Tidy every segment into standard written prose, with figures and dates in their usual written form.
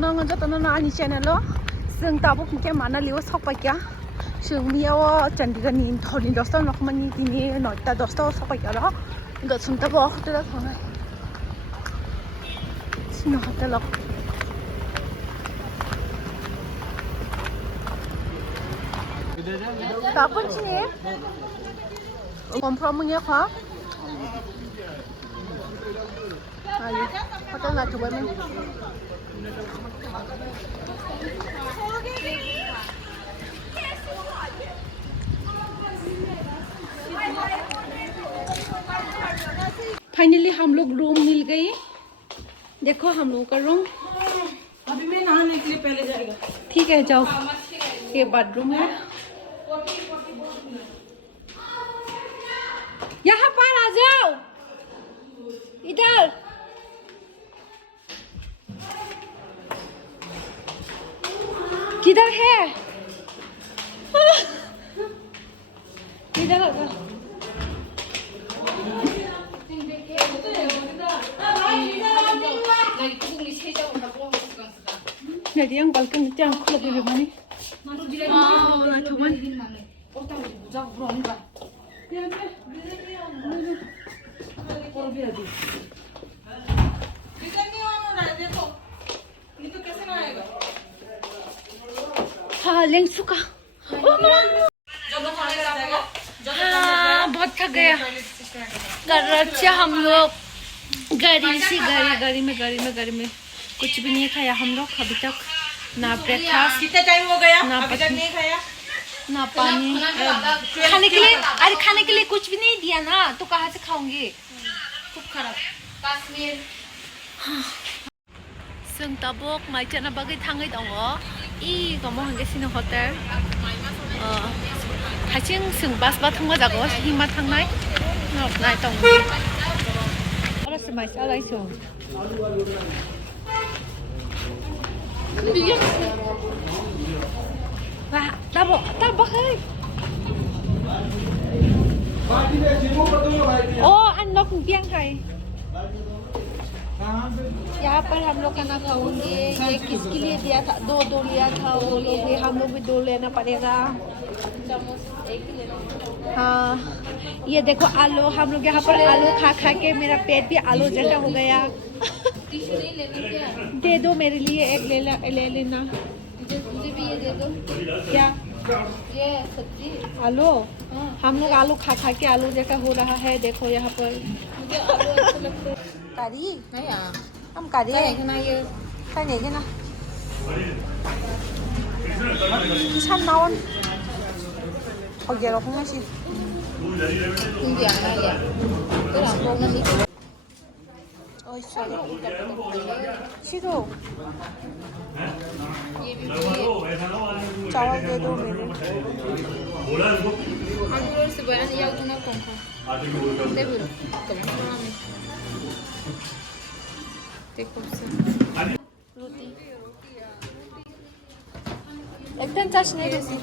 Tono ngajak tono na ani channel lo. Seng tabu kike mana liwa sok pakya. Seng miawa Chandigarh ni thoni dosta lokmani tini noita dosta sok pakya lo. Nggak seng tabu hotel lo thona. Sino hotel lo. Tapun sini. Komprominya apa? Ayo, hotel nak coba ni. Finally हम लोग room मिल गई। देखो हम लोग का room. अभी मैं नहाने के लिए पहले जाएगा। ठीक है जाओ। ये बेडरूम है। यहाँ पर आ जाओ। इधर। किधर है? इधर आ जाओ। Jadi yang balkan itu yang aku lebih mana? Ah, cuman. Oh tahu, jauh berani kan? Ya ni. और भी अभी इधर नहीं ऑन हो रहा है देखो ये तो कैसे ना आएगा हाँ लेंग सुखा हाँ बहुत थक गया कर हम लोग गाड़ी में कुछ भी नहीं खाया हम लोग अभी तक ना ब्रेकफास्ट कितना टाइम हो गया अभी तक नहीं खाया ना पानी खाने के लिए कुछ भी नहीं दिया ना तो कहाँ से खाऊंगी खूब खराब काश्मीर जों ताबक माइचाना बागै थाङै दङ इ गमो हांगासिनो हटेल हासिं जों बास बा थांबा जागौ हिमा थांनाय नाय दङ आरो समाय सालायसो Wah, tabok hey. Oh, अनलॉक बियांग है। यहाँ पर हम लोग खाना खाएंगे। ये किसके लिए दिया था? दो लिया था वो लोग भी हम लोग भी 2 लेना पड़ेगा। एक लेना। हाँ, ये देखो आलू हम लोग यहाँ पर आलू खा के मेरा पेट भी आलू जैसा हो गया। दे दो मेरे लिए एक ले लेना। मुझे भी ये दे दो। क्या? ये सब्जी आलू हम लोग आलू खा के आलू जैसा हो रहा है देखो यहाँ पर मुझे आलू अच्छा लगता है कारी है यार हम कारी है ना ये काय नहीं है ना 참 나온 거기로 홍시 근데 안 나야 그럼 먹는 이 어이 싫어 ये भी चावल दे दो मेरे आलू से बयान या उतना कौन दे बोलो देखो रोटी एक टन चाश नहीं बेसी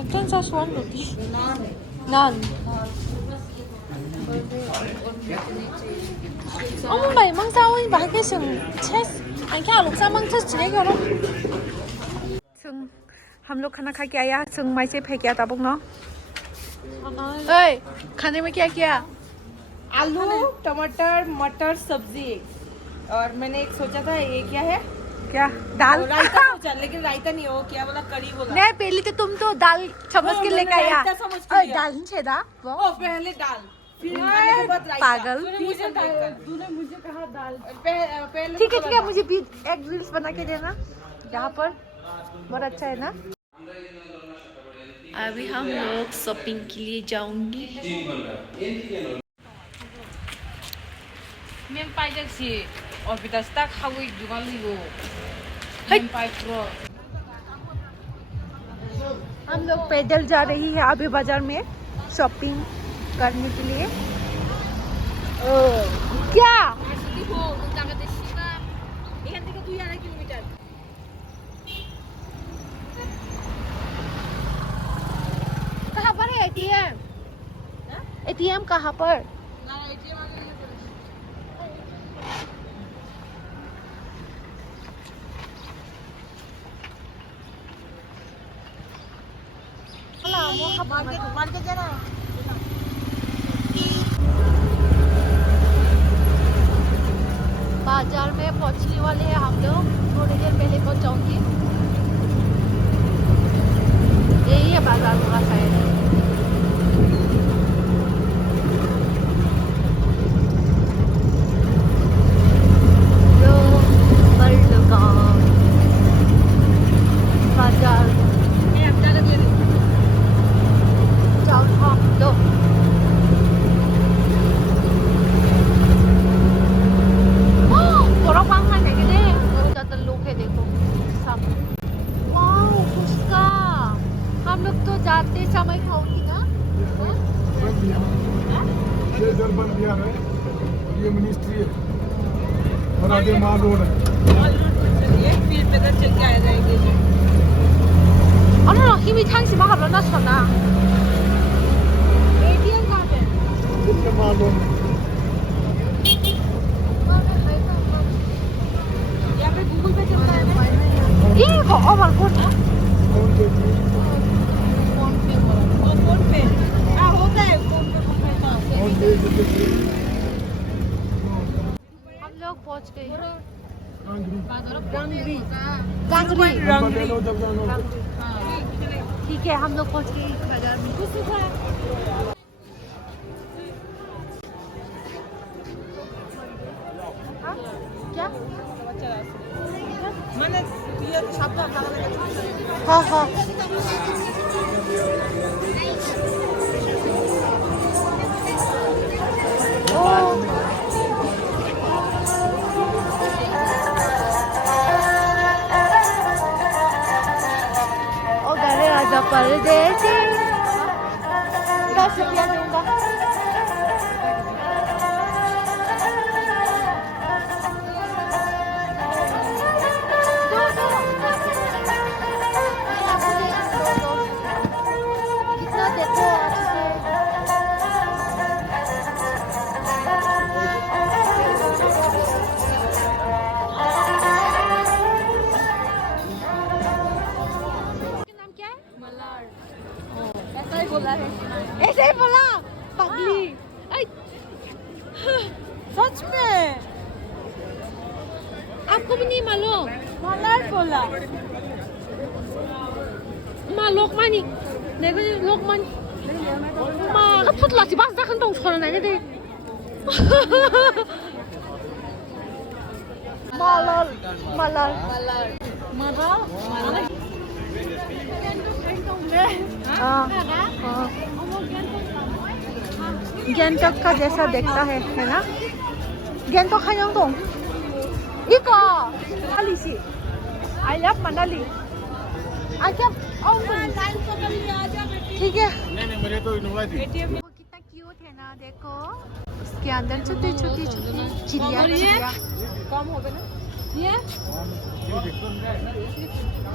एक टन चाश 1 रोटी नान ông bảy mang sao ấy bà cái sừng chết anh क्या लोग सामान तो चले गए लोग हम लोग खाना खा के आया संग माई से फेंक गया ताबुक ना ओए खाने में क्या किया आलू टमाटर मटर सब्जी और मैंने एक सोचा था ये क्या है क्या दाल रायता सोचा लेकिन रायता नहीं हो क्या बोला कड़ी बोला नहीं पहले तो तुम तो दाल समझ के लेकर आया दाल नहीं छेदा ओ पहले दाल पागल तूने मुझे कहा दाल पहले ठीक है मुझे भी एक रील्स बना के देना यहाँ पर बहुत अच्छा है ना अभी हम लोग शॉपिंग के लिए जाऊंगी मैं पाइजक सी और पितास्ता खावे दुकान लियो हम लोग पैदल जा रही है अभी बाजार में शॉपिंग करने के लिए क्या कहाँ पर है एटीएम कहाँ पर मार्केट जाना। बाजार में पहुंचने वाले हैं हम लोग, थोड़ी देर पहले पहुंचाऊंगी। यही है बाजार होगा शायद। बाजार हम लोग तो जाते समय खाओगी ना। ये जर्मन बिहार है, ये मिनिस्ट्री है और आगे माल रोड है। एक फीट पे चल के आ जाएंगे। अरे हिमी थांसी मा हाबला ना सना। एटीएम कहां पे? ये माल रोड है। यहाँ पे गूगल पे चलता है ना। ये को ओवर कोड था। फोन पे भी, फोन पे हाँ होता है फोन पे फोन पे जैसे कि हम लोग पहुंच गए कांगरी, गांगरी। नंबर ले लो जब जानो। ठीक है, हम लोग पहुंच गए बाजार में। हाँ? क्या? मैंने ये छापा हाँ हाँ। ओ घरे आजा परदेसी, 10 रुपया दूंगा। कितना देखो अच्छे से। नाम क्या है? मलार। ऐसा ही बोला है। ऐसे ही बोला पगली। सच में आपको भी नहीं मालूम? मलार बोला। मा लोकमानी, 내가 लोकमानी, 마 갑자기 라지 바스 한 동 소리 나게 돼. 말랄, 말랄, 말랄. हाँ, गैंगटॉक का जैसा देखता है ना? गैंगटॉक हायोंगडोंग 이거 मनाली आई लव मनाली। अच्छा ठीक है। नहीं मेरे तो इनोवा थी। वो कितना क्यूट है ना, देखो उसके अंदर छोटी छोटी छोटी चिड़िया चिड़िया। कम हो गया ना ये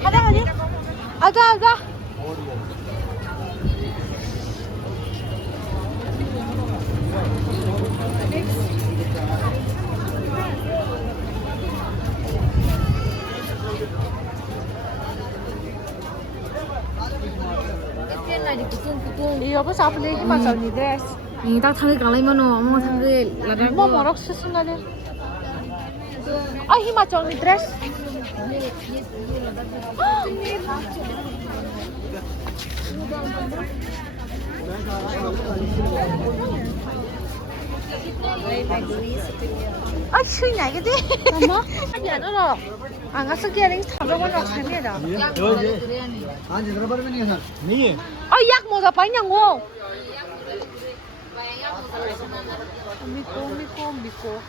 आजा आजा आजा आजा। 여보 사플레 히마절니 드레스. 딱 타기 갈라이면은 엄마 타기 라라 뭐 뭐라고 쓰는가래? 아 히마절니 드레스. 아 신나 이게 돼. 엄마? 아니 아니라 안 가서 그냥 타려고 나왔습니다. हाँ जी रबर में नहीं है सर। नहीं है। 아 약 뭐가 빠냐고? 믿고.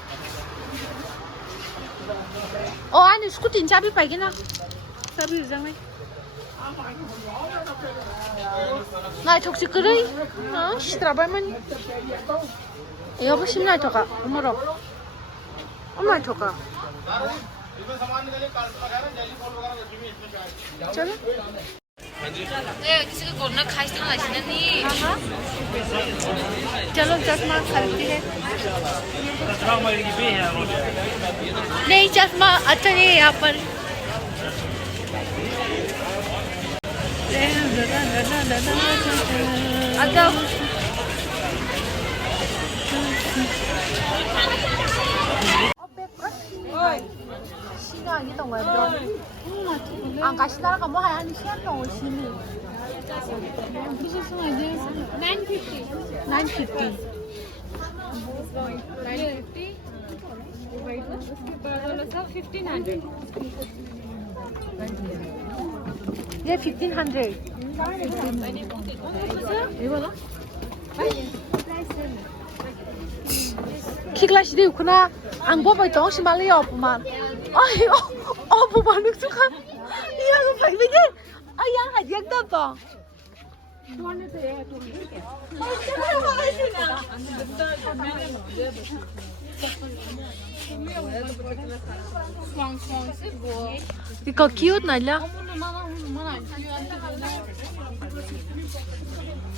아니 스쿠팅 잡이 빠이기나? 잡이 유장네. 나 적시 그래? 나 시드라발만. 여보 심나 저가. 엄마 저가. चलो किसी को कोरोना खाइस था नहीं। हाँ चलो चश्मा खरीदती है। नहीं चश्मा अच्छा नहीं है यहाँ पर। आ जाओ 시간이 더 완전 안 가시다가 뭐 하니 시간 더 오시니 950 1500 ये 1500 이거나? 키글라시리 있구나 안 뽑아 정신 말이야 없구만 아이 뭐만 늑숙한 이하고 발비게 아야 하지약도 없어 이거 cute 날려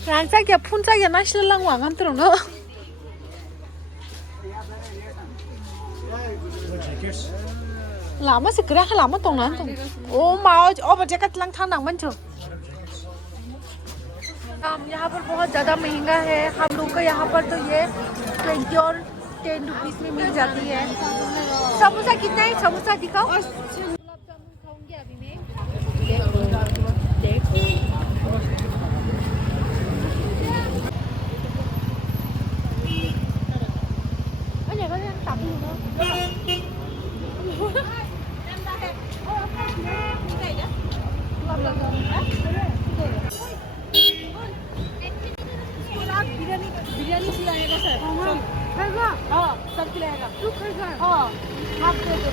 란짝이야 푼짝이야 나 신랑 왕한 들어너 làm sẽ kira làm tông nan tông ô mà mà jacket lung था नंग मंचो यहाँ पर बहुत ज़्यादा महंगा है हम लोग का यहाँ पर तो ये 20 और 10 रुपीस में मिल जाती है समोसा कितना है समोसा दिखाओ गुलाब जामुन खाऊंगी अभी मैं बिरयानी खिलाएगा सर खाएगा सब खिलाएगा तू खाएगा आप दे दो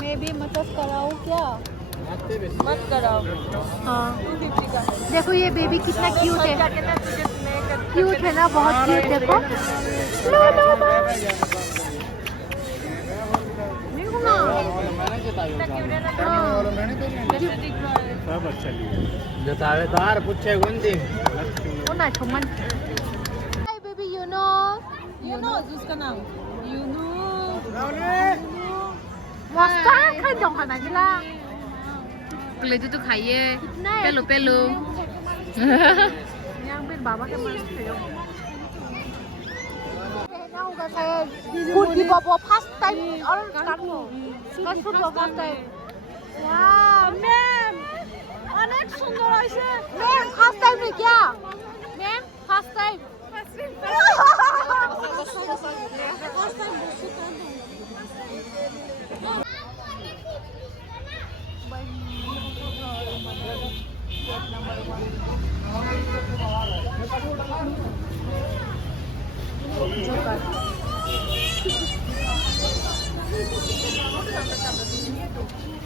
मैं भी मसाज कराऊँ क्या मत कराओ हाँ 250 का देखो ये बेबी कितना क्यूट है क्यूट है ना बहुत क्यूट देखो देखो ना जतावेदार पूछे गुंदी वो ना छुमन हाय बेबी यूनुस उसका नाम यूनुस मस्त खाई दong खाना gila Beli itu tuh kaya pelu-pelu yang bên baba cái măng theo nào cái cái cút đi baba past time orang sekarang kan football past time wow ma'am অনেক সুন্দর হয়েছে ম্যাম ফার্স্ট টাইম রে क्या ma'am first time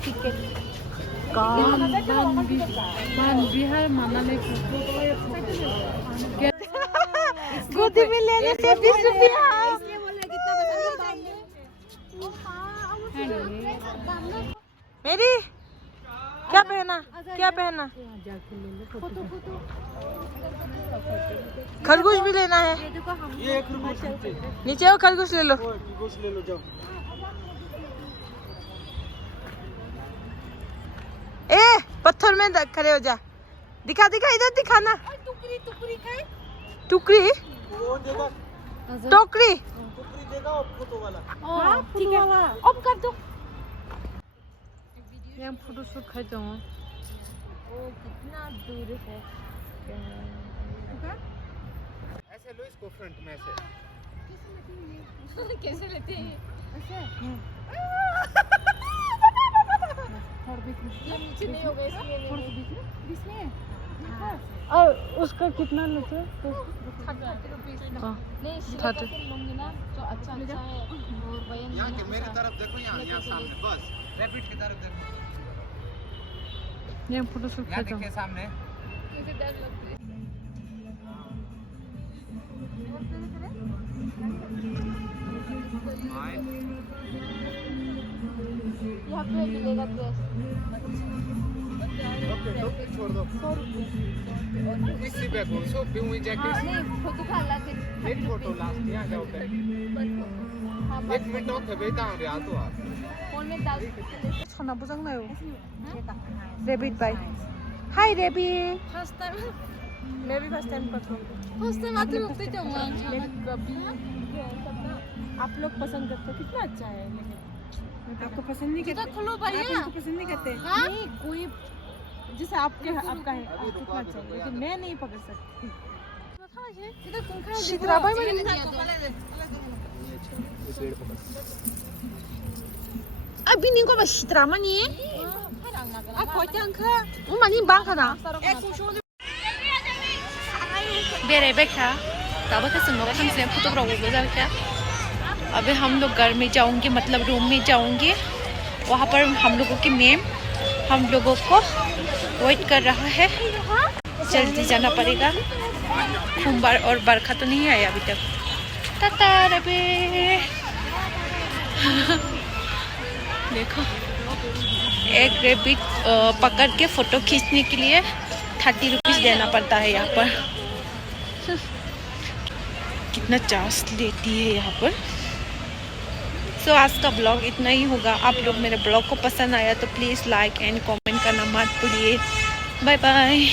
tiket Man bihar mana में गोदी में लेने से 20 रुपया मेरी क्या पहना खरगोश भी लेना है ये 1 रुपये नीचे हो खरगोश ले लो जाओ ए पत्थर में खड़े हो जा दिखा इधर दिखाना टुकड़ी टोकरी देगा फोटो वाला ठीक है ऑफ कर दो yang foto shoot कर दो कितना दूर है ऐसे लो इसको फ्रंट में ऐसे कैसे लेते हैं ऐसे ये नीचे नहीं होगा इसलिए बीच में और उसका कितना लेते 30 रुपीस नहीं 30 लूंगी ना जो अच्छा है और बयान यहाँ के मेरी तरफ देखो यहाँ सामने बस रैपिड की तरफ देखो yang foto shoot यहाँ कर दो देखिए सामने मुझे डर लगता है यहाँ पे मिलेगा ड्रेस ओके तो छोड़ दो 100 रुपये इसी बैग में सो भी हुई जैकेट नहीं फोटो खा ला के एक फोटो लास्ट यहाँ जाओ पे हाँ 1 मिनट और बेटा आ रहा तो आप फोन में डाल 전화 보장나요. रेबिट बाय हाय रेबी। फर्स्ट टाइम मैं भी फर्स्ट टाइम पकड़ूँ। फर्स्ट टाइम आते रुकते जाऊंगा कभी आप लोग पसंद करते हो, कितना अच्छा है। लेकिन आपको पसंद नहीं करते, खोलो भाई आपको पसंद नहीं करते। नहीं कोई जैसे आपका है, आपका है, आप कितना अच्छा है, लेकिन मैं नहीं पकड़ सकती। 시드라바이 말이야. 아 비닌 거 봐, 시드라마니. 아 거장카 엄마니 방카나. बेरे बैठा तब तक सुनो हमसे फोटोग्राफ गुजर क्या। अभी हम लोग घर में जाऊंगे, मतलब रूम में जाऊंगे। वहाँ पर हम लोगों की मैम हम लोगों को वेट कर रहा है, जल्दी जाना पड़ेगा। सोमवार और बरखा तो नहीं आया अभी तक। टाटा रबे। देखो एक रेबिट पकड़ के फोटो खींचने के लिए 30 रुपीज देना पड़ता है यहाँ पर। कितना चार्ज लेती है यहाँ पर। सो आज का ब्लॉग इतना ही होगा। आप लोग मेरे ब्लॉग को पसंद आया तो प्लीज़ लाइक एंड कमेंट करना मत भूलिए। Bye bye.